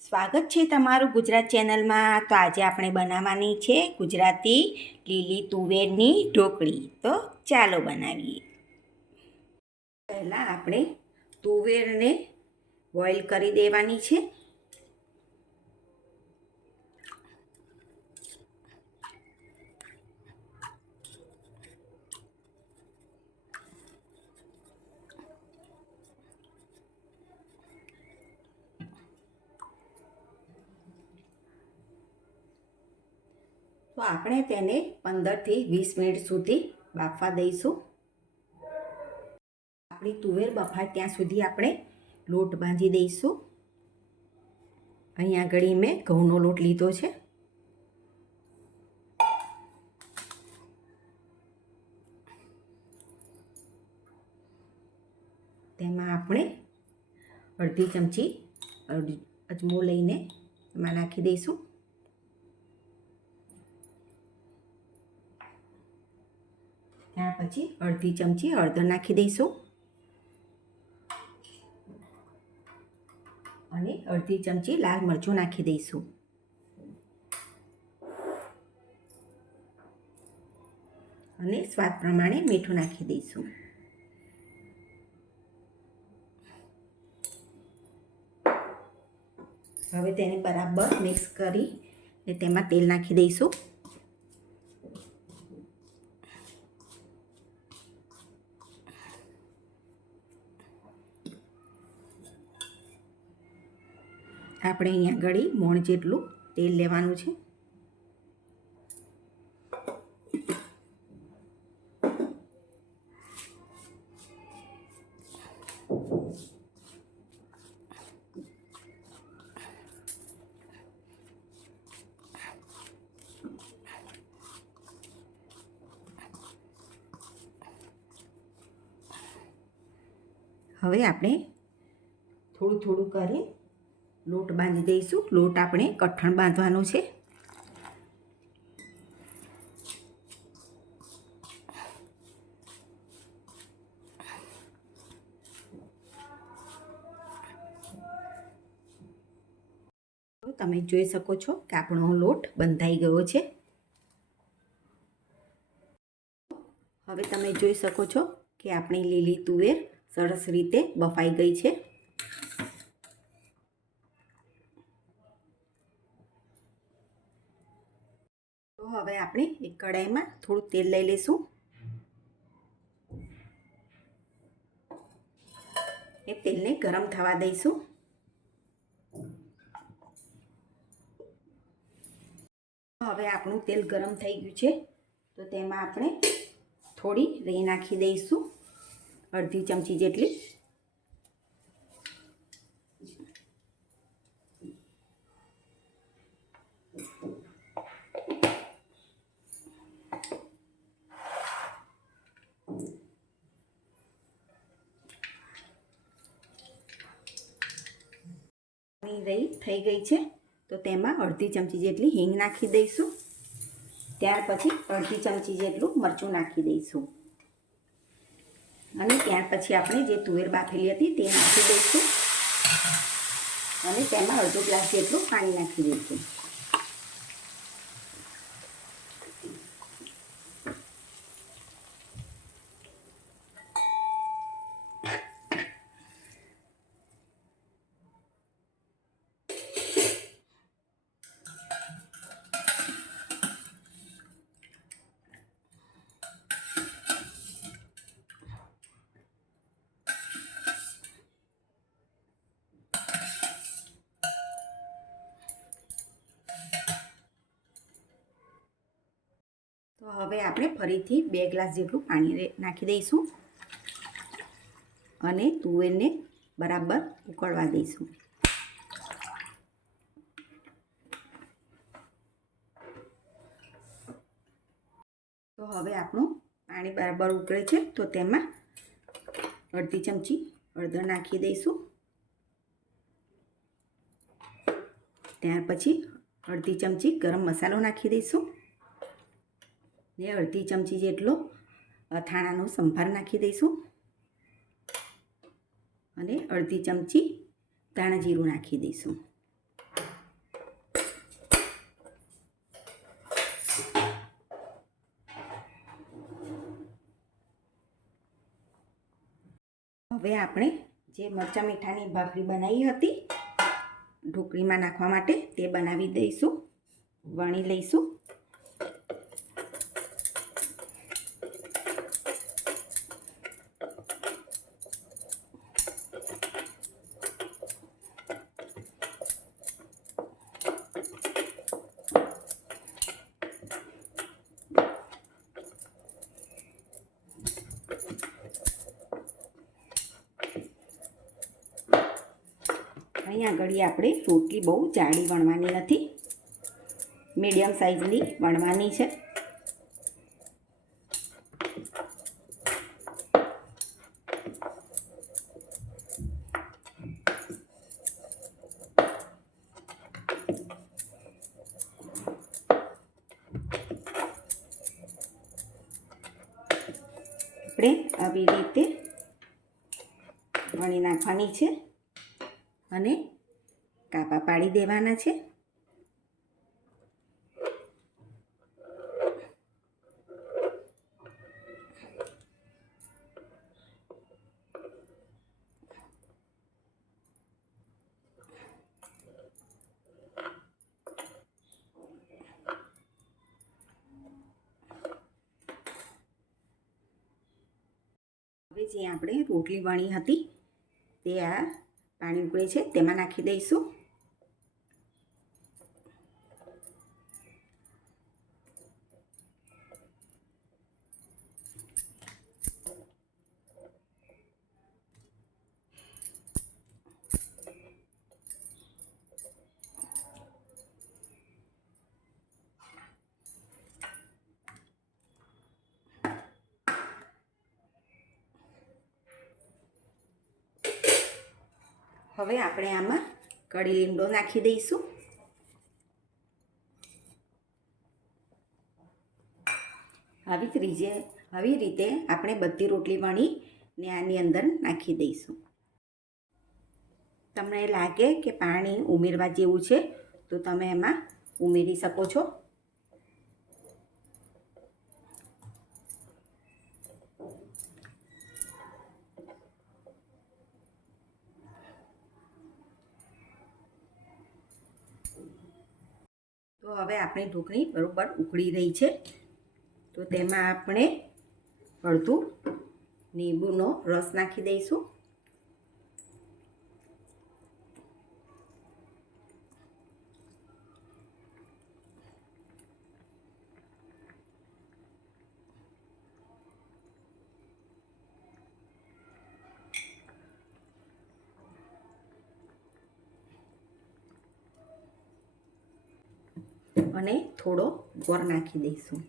સ્વાગત છે તમારું ગુજરાત ચેનલમાં. તો આજે આપણે બનાવવાની છે ગુજરાતી લીલી તુવેરની ઢોકળી. તો ચાલો બનાવીએ. પહેલાં આપણે તુવેરને બોઇલ કરી દેવાની છે. તો આપણે તેને પંદરથી વીસ મિનિટ સુધી બાફવા દઈશું. આપણી તુવેર બફાય ત્યાં સુધી આપણે લોટ બાંધી દઈશું. અહીંયા આગળ મેં ઘઉંનો લોટ લીધો છે. તેમાં આપણે અડધી ચમચી અજમો લઈને એમાં નાખી દઈશું. ત્યાર પછી અડધી ચમચી હળદર નાખી દઈશું. અને અડધી ચમચી લાલ મરચું નાખી દઈશું. અને સ્વાદ પ્રમાણે મીઠું નાખી દઈશું. હવે તેને બરાબર મિક્સ કરી તેમાં તેલ નાખી દઈશું. આપણે અહીંયા ગળી મોણ જેટલું તેલ લેવાનું છે. હવે આપણે થોડું થોડું કરી લોટ બાંધી દઈશું. લોટ આપણે કઠણ બાંધવાનો છે. તમે જોઈ શકો છો કે આપણો લોટ બંધાઈ ગયો છે. હવે તમે જોઈ શકો છો કે આપણી લીલી તુવેર સરસ રીતે બફાઈ ગઈ છે તો હવે કડાઈમાં થોડું તેલ લઈ લઈશું. એ તેલને ગરમ થવા દઈશું. હવે આપણું તેલ ગરમ થઈ ગયું છે, તો તેમાં આપણે થોડી રહી નાખી દઈશું. અડધી ચમચી જેટલી. રહી થઈ ગઈ છે, તો તેમાં અડધી ચમચી જેટલી હિંગ નાખી દઈશું. ત્યાર પછી અડધી ચમચી જેટલું મરચું નાખી દઈશું. અને ત્યાર પછી આપણે જે તુવેર બાફેલી હતી તે નાખી દઈશું. અને તેમાં અડધો ગ્લાસ જેટલું પાણી નાખી દઈશું. હવે આપણે ફરીથી બે ગ્લાસ જેટલું પાણી નાખી દઈશું. અને તુવેરને બરાબર ઉકળવા દઈશું. તો હવે આપણું પાણી બરાબર ઉકળે છે, તો તેમાં અડધી ચમચી હળદર નાખી દઈશું. ત્યાર પછી અડધી ચમચી ગરમ મસાલો નાખી દઈશું. ને અડધી ચમચી જેટલો અથાણાનો સંભાર નાખી દઈશું. અને અડધી ચમચી ધાણા જીરું નાખી દઈશું. હવે આપણે જે મરચાં મીઠાની ભાખરી બનાવી હતી, ઢોકળીમાં નાખવા માટે તે બનાવી દઈશું. વણી લઈશું. અહીંયા આગળ આપણે રોટલી બહુ જાડી વણવાની નથી. મીડિયમ સાઇઝની વણવાની છે. આપણે આવી રીતે વણી નાખવાની છે. અને કાપા પાડી દેવાના છે. હવે જે આપણે રોટલી વણી હતી તે આ પાણી ઉકળે છે તેમાં નાખી દઈશું. હવે આપણે આમાં કડી લીમડો નાખી દઈશું. આવી જ રીતે, આવી રીતે આપણે બધી રોટલી વણી ને આની અંદર નાખી દઈશું. તમને લાગે કે પાણી ઉમેરવા જેવું છે, તો તમે એમાં ઉમેરી શકો છો. તો હવે આપણી ઢોકળી બરોબર ઉકળી રહી છે. તો તેમાં આપણે અડધું લીંબુનો રસ નાખી દઈશું. અને થોડો ગોળ નાખી દઈશું.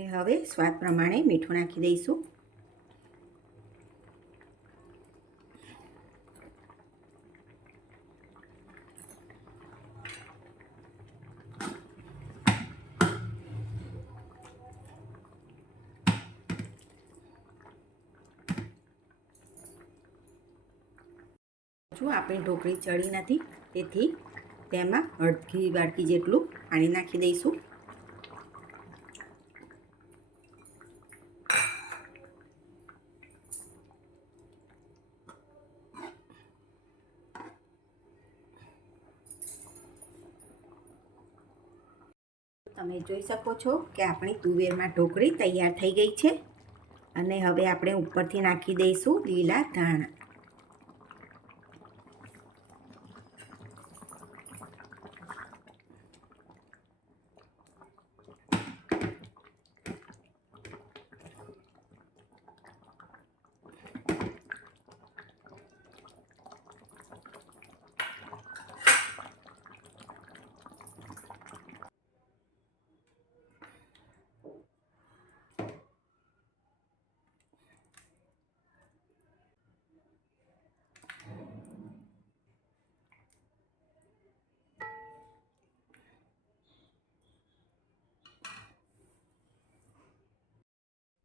ને હવે સ્વાદ પ્રમાણે મીઠું નાખી દઈશું. આપણી ઢોકળી ચડી નથી, તેથી તેમાં અડધી વાડકી જેટલું પાણી નાખી દઈશું. તમે જોઈ શકો છો કે આપણી તુવેરમાં ઢોકળી તૈયાર થઈ ગઈ છે. અને હવે આપણે ઉપરથી નાખી દઈશું લીલા ધાણા.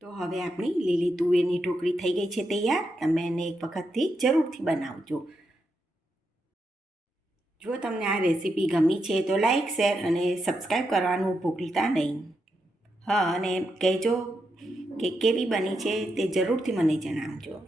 તો હવે આપણી લીલી તુવેરની ઢોકળી થઈ ગઈ છે તૈયાર. તમે એને એક વખતથી જરૂરથી બનાવજો. જો તમને આ રેસીપી ગમી છે તો લાઈક, શેર અને સબસ્ક્રાઈબ કરવાનું ભૂલતા નહીં. હા, અને કહેજો કે કેવી બની છે તે જરૂરથી મને જણાવજો.